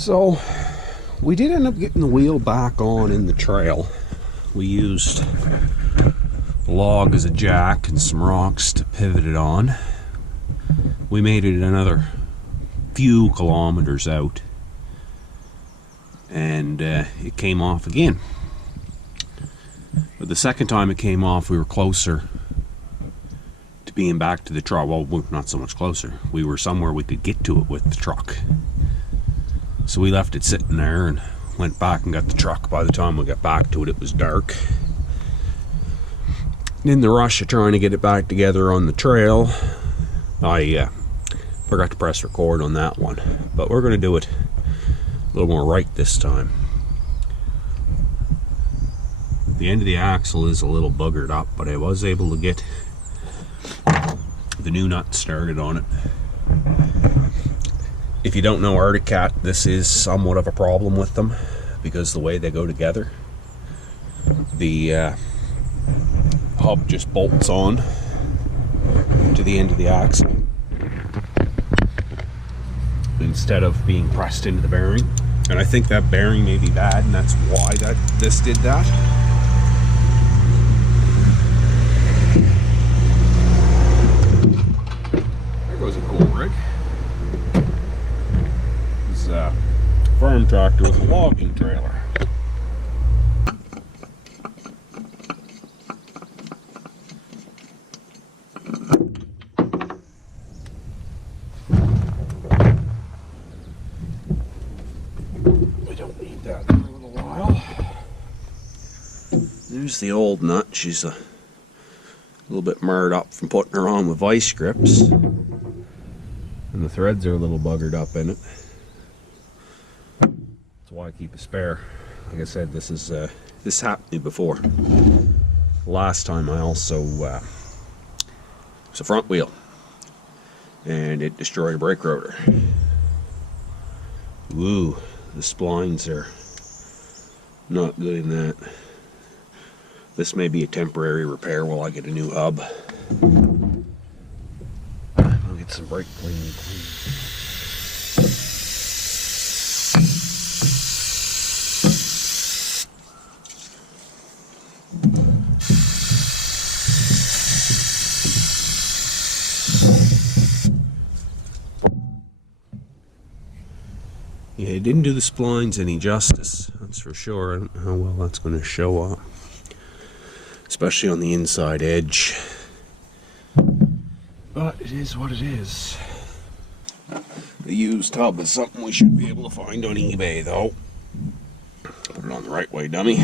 So we did end up getting the wheel back on in the trail. We used a log as a jack and some rocks to pivot it on. We made it another few kilometers out, and it came off again. But the second time it came off, we were closer to being back to the truck. Well, not so much closer. We were somewhere we could get to it with the truck. So we left it sitting there and went back and got the truck. By the time we got back to it, it was dark. In the rush of trying to get it back together on the trail, I forgot to press record on that one. But we're going to do it a little more right this time. The end of the axle is a little buggered up, but I was able to get the new nut started on it. If you don't know Arctic Cat, this is somewhat of a problem with them because the way they go together. The hub just bolts on to the end of the axle instead of being pressed into the bearing. And I think that bearing may be bad, and that's why this did that. There goes a cool rig. This is a farm tractor with a logging trailer. There's the old nut. She's a little bit marred up from putting her on with vice grips, and the threads are a little buggered up in it. That's why I keep a spare. Like I said, this happened to me before. Last time I also it was a front wheel, and it destroyed a brake rotor. Ooh, the splines are not good in that. This may be a temporary repair while I get a new hub. I'll get some brake cleaning. Yeah, it didn't do the splines any justice, that's for sure. I don't know how well that's going to show up, especially on the inside edge. But it is what it is. The used hub is something we should be able to find on eBay, though. Put it on the right way, dummy.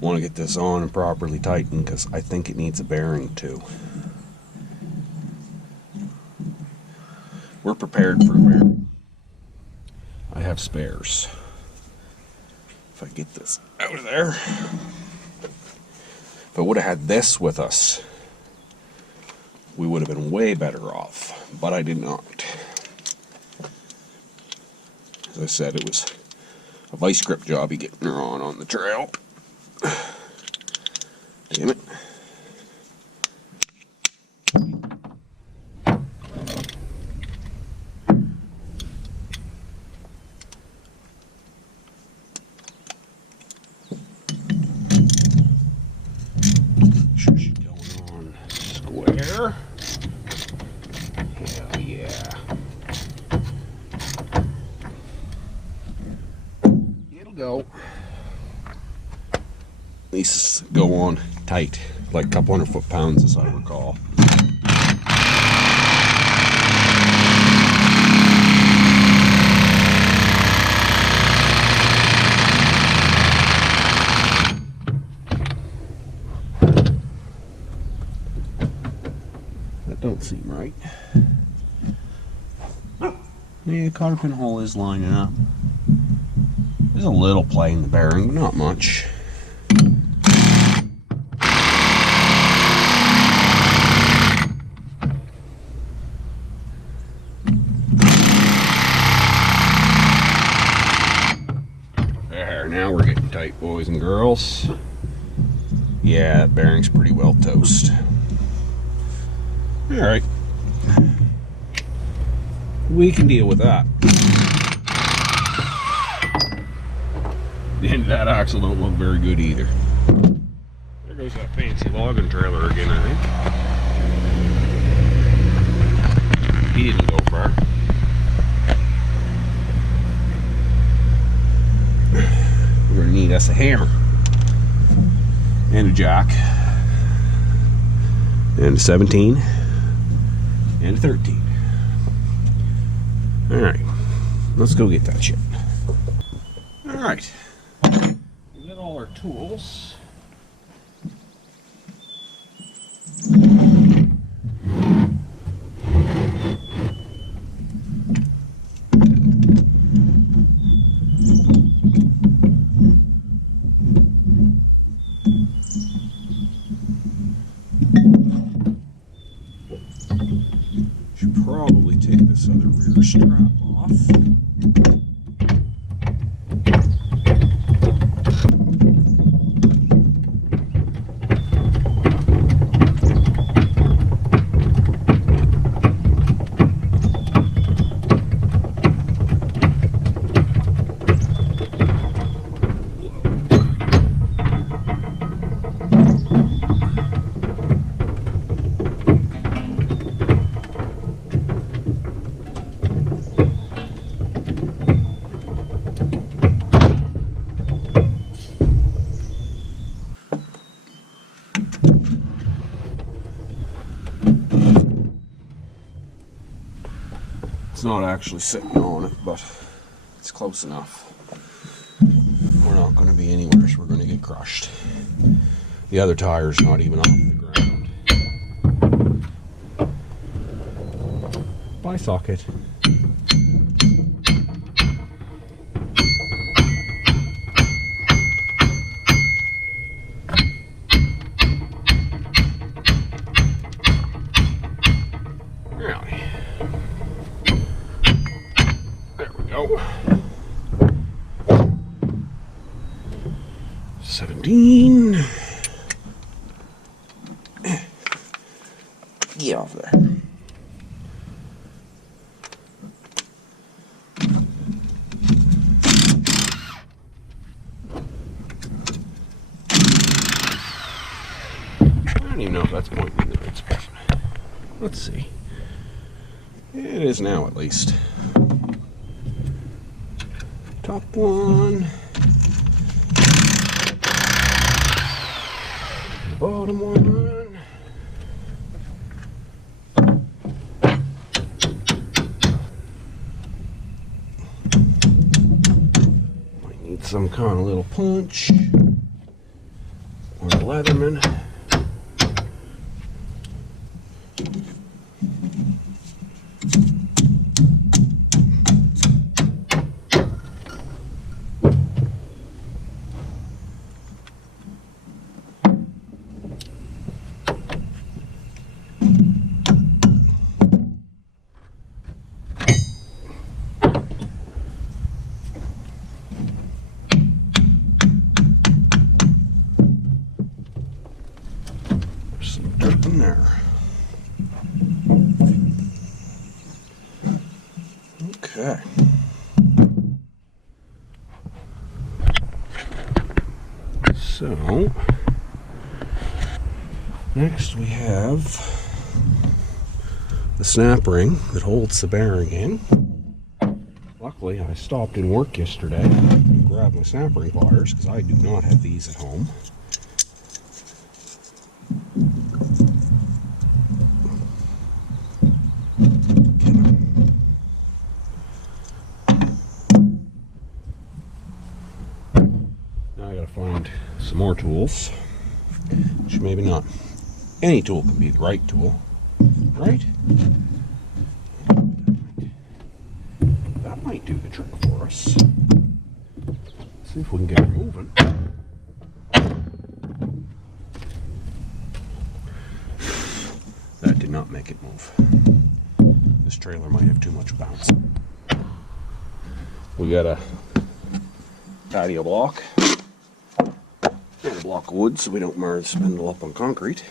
Want to get this on and properly tightened because I think it needs a bearing too. We're prepared for a bearing. I have spares. If I get this out of there. If I would have had this with us, we would have been way better off. But I did not. As I said, it was a vice grip jobby getting her on the trail. Damn it. Sure she's going on square. Hell yeah. It'll go. At least go on tight, like a couple 100 foot-pounds as I recall. That don't seem right. Yeah, cotter pinhole is lining up. There's a little play in the bearing, but not much. There, now we're getting tight, boys and girls. Yeah, that bearing's pretty well toast. Alright. We can deal with that. And that axle don't look very good either. There goes that fancy logging trailer again, I think. He didn't go far. We're going to need us a hammer. And a jack. And a 17. And a 13. Alright. Let's go get that shit. Alright. We got all our tools. Should probably take this other rear strap off. It's not actually sitting on it, but it's close enough. We're not going to be anywhere, so we're going to get crushed. The other tire's not even off the ground. Bye, socket. There we go. 17. Get off there. I don't even know if that's pointing in the right spot. Let's see. It is now, at least. Top one. Bottom one. Might need some kind of little punch. Or a Leatherman. There. Okay. So, next we have the snap ring that holds the bearing in. Luckily, I stopped in work yesterday and grabbed my snap ring pliers because I do not have these at home. Find some more tools, which maybe not any tool can be the right tool, right? That might do the trick for us. See if we can get it moving. That did not make it move. This trailer might have too much bounce. We got a patio block. And a block of wood so we don't mar the spindle up on concrete.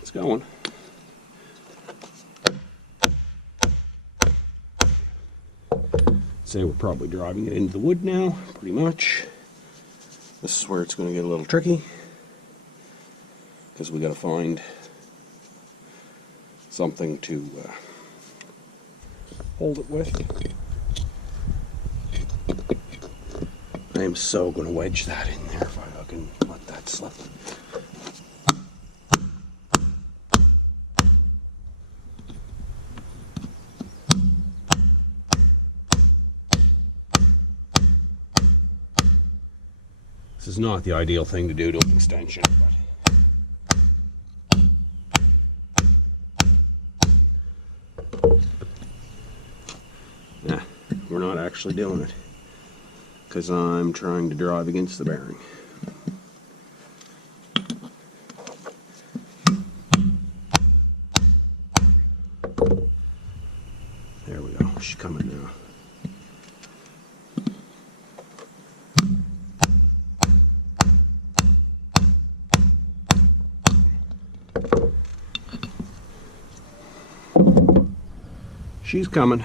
It's going. Say we're probably driving it into the wood now, pretty much. This is where it's going to get a little tricky, because we got to find something to hold it with. I am so going to wedge that in there if I can let that slip. This is not the ideal thing to do to an extension, but yeah, we're not actually doing it because I'm trying to drive against the bearing. There we go, she's coming now. She's coming.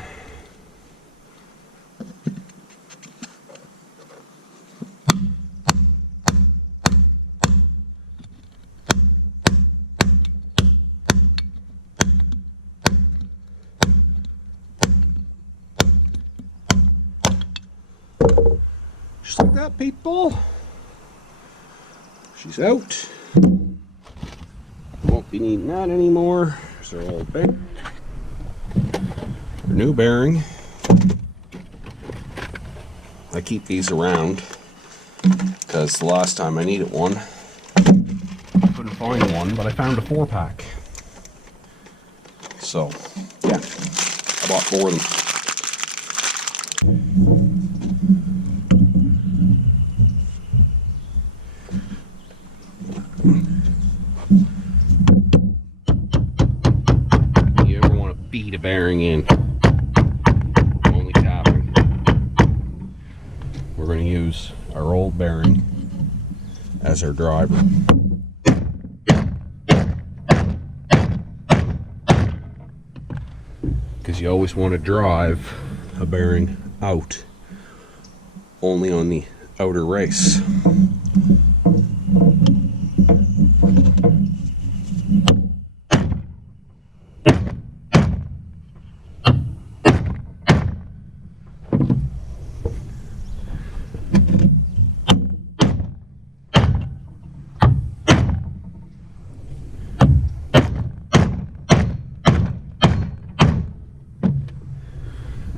Just like that, people. She's out. Won't be needing that anymore. There's our old bearing. Our new bearing. I keep these around because the last time I needed one, I couldn't find one, but I found a 4-pack. So, yeah, I bought 4 of them. You ever want to beat a bearing in? Only tapping. We're going to use our old bearing as our driver. Because you always want to drive a bearing out only on the outer race.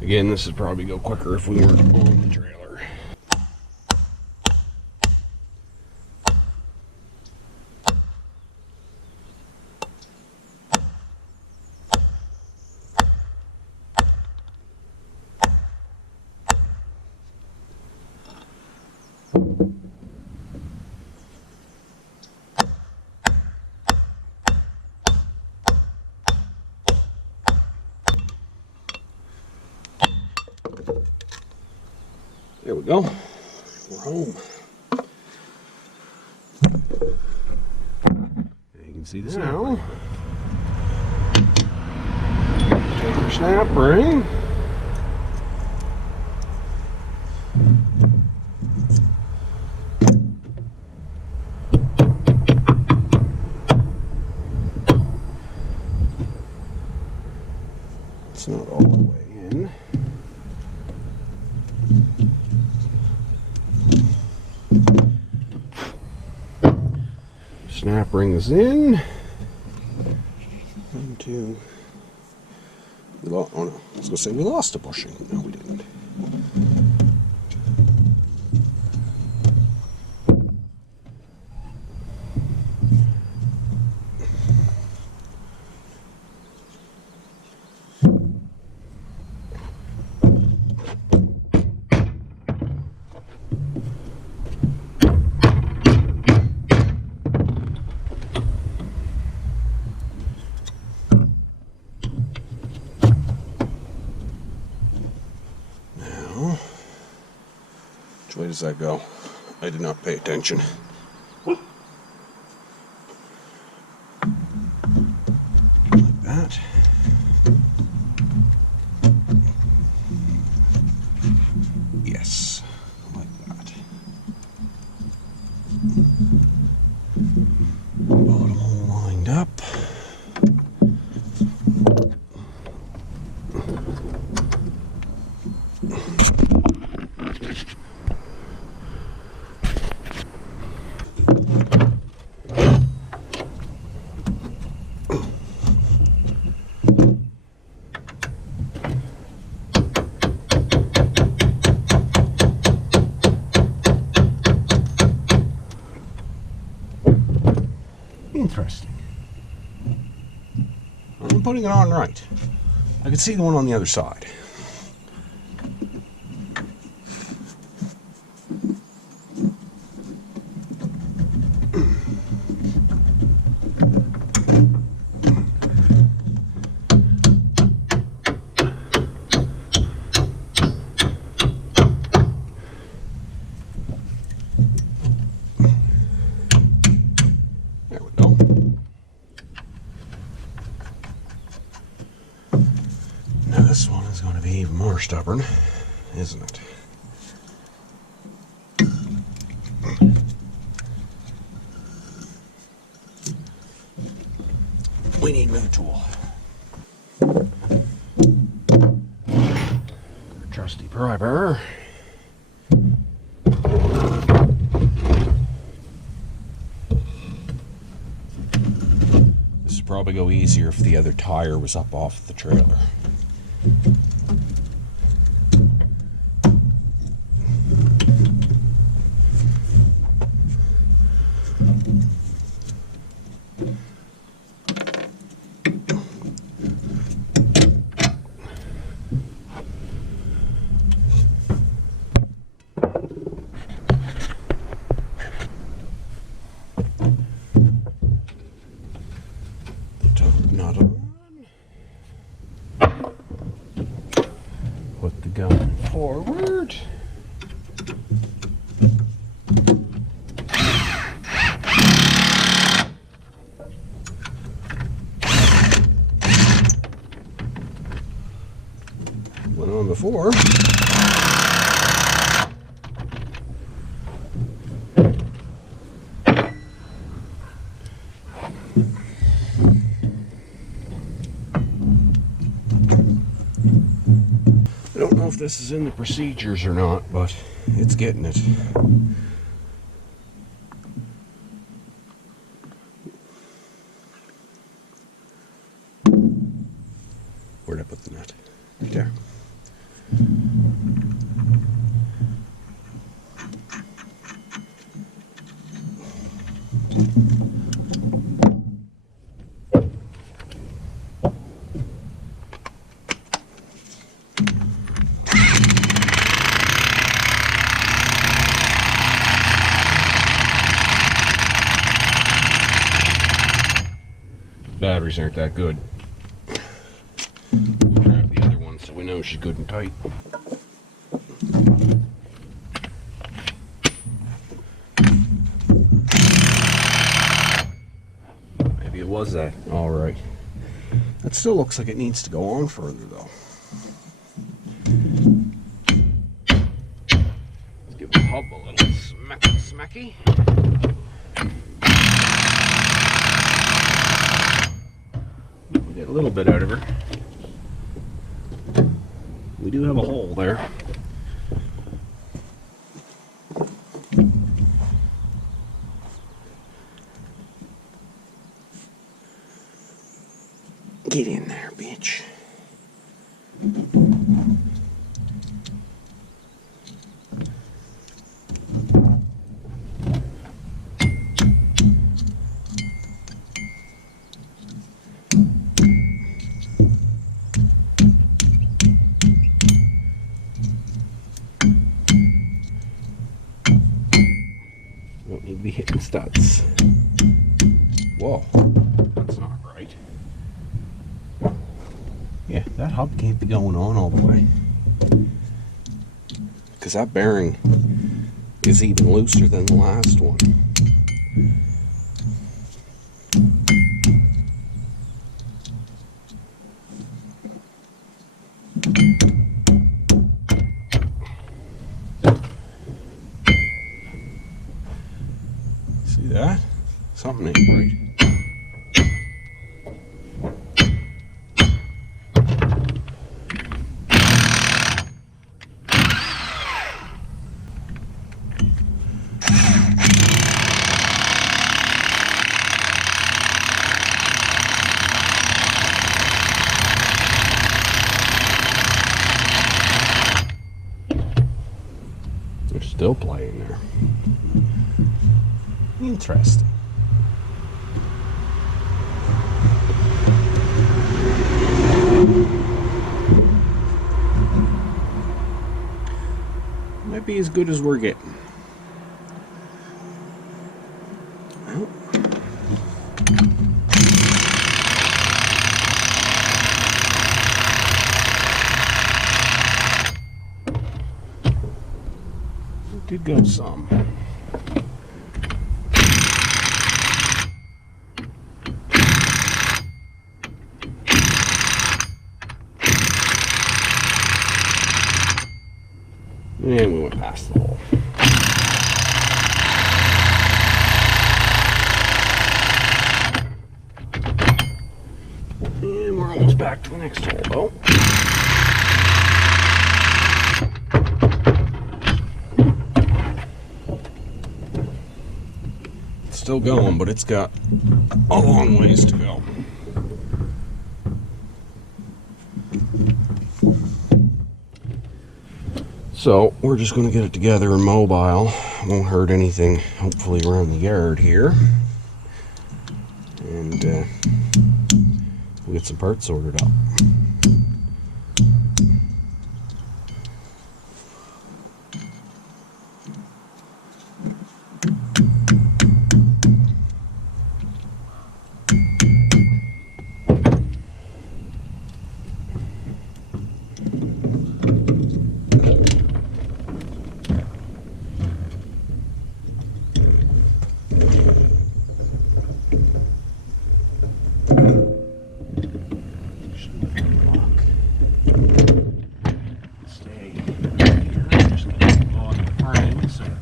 Again, this would probably go quicker if we weren't on the trailer. There we go. We're home. You can see this now. Take your snap ring. It's not all the way in. Snap rings in. Into. Oh no! I was gonna say we lost a bushing. No, we didn't. Which way does that go? I did not pay attention. Like that. Yes, like that. Bottom all lined up. Interesting. I'm putting it on right. I can see the one on the other side. This one is going to be even more stubborn, isn't it? We need another tool. Trusty pry bar. This would probably go easier if the other tire was up off the trailer. Not on. Put the gun forward. Went on before. I don't know if this is in the procedures or not, but it's getting it. Where'd I put the nut? Right there. Batteries aren't that good. We'll grab the other one so we know she's good and tight. Maybe it was that. Alright. That still looks like it needs to go on further though. Let's give the hub a little smacky. Get a little bit out of her. We do have a hole there. Get in there, bitch. Don't need to be hitting studs. Whoa, that's not right. Yeah, that hub can't be going on all the way. Because that bearing is even looser than the last one. See that? Something ain't right. They're still playing there. Interesting. Might be as good as we're getting. Well. It did go some. And we went past the hole. And we're almost back to the next hole, though. It's still going, but it's got a long ways to go. So we're just going to get it together and mobile. Won't hurt anything, hopefully, around the yard here. And we'll get some parts sorted out.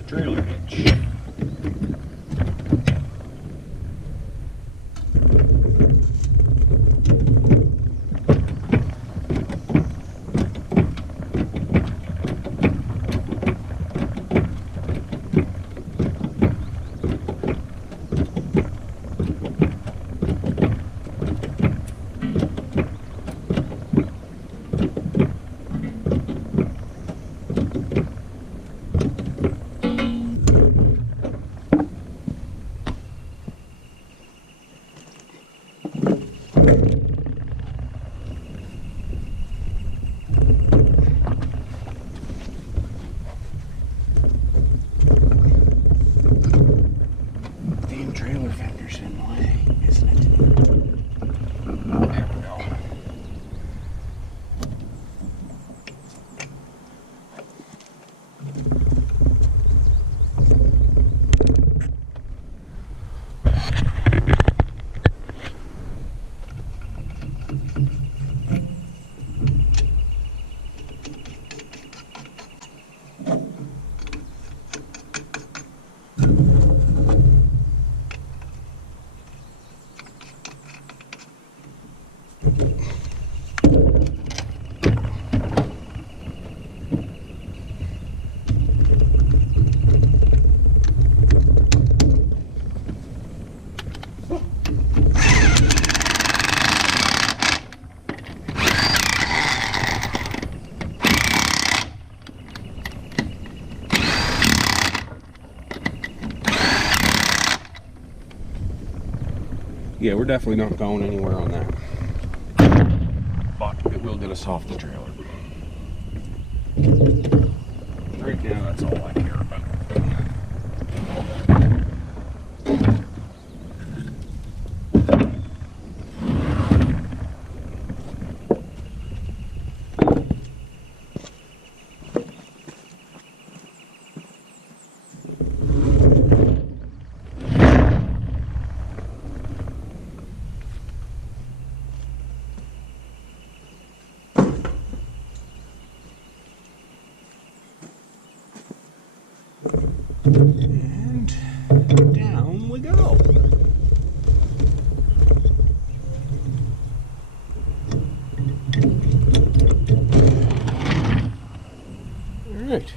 Trailer hitch. Damn trailer fender's in the way, isn't it? There we go. Yeah, we're definitely not going anywhere on that. But it will get us off the trailer. Right now, that's all I care about. And down we go. All right.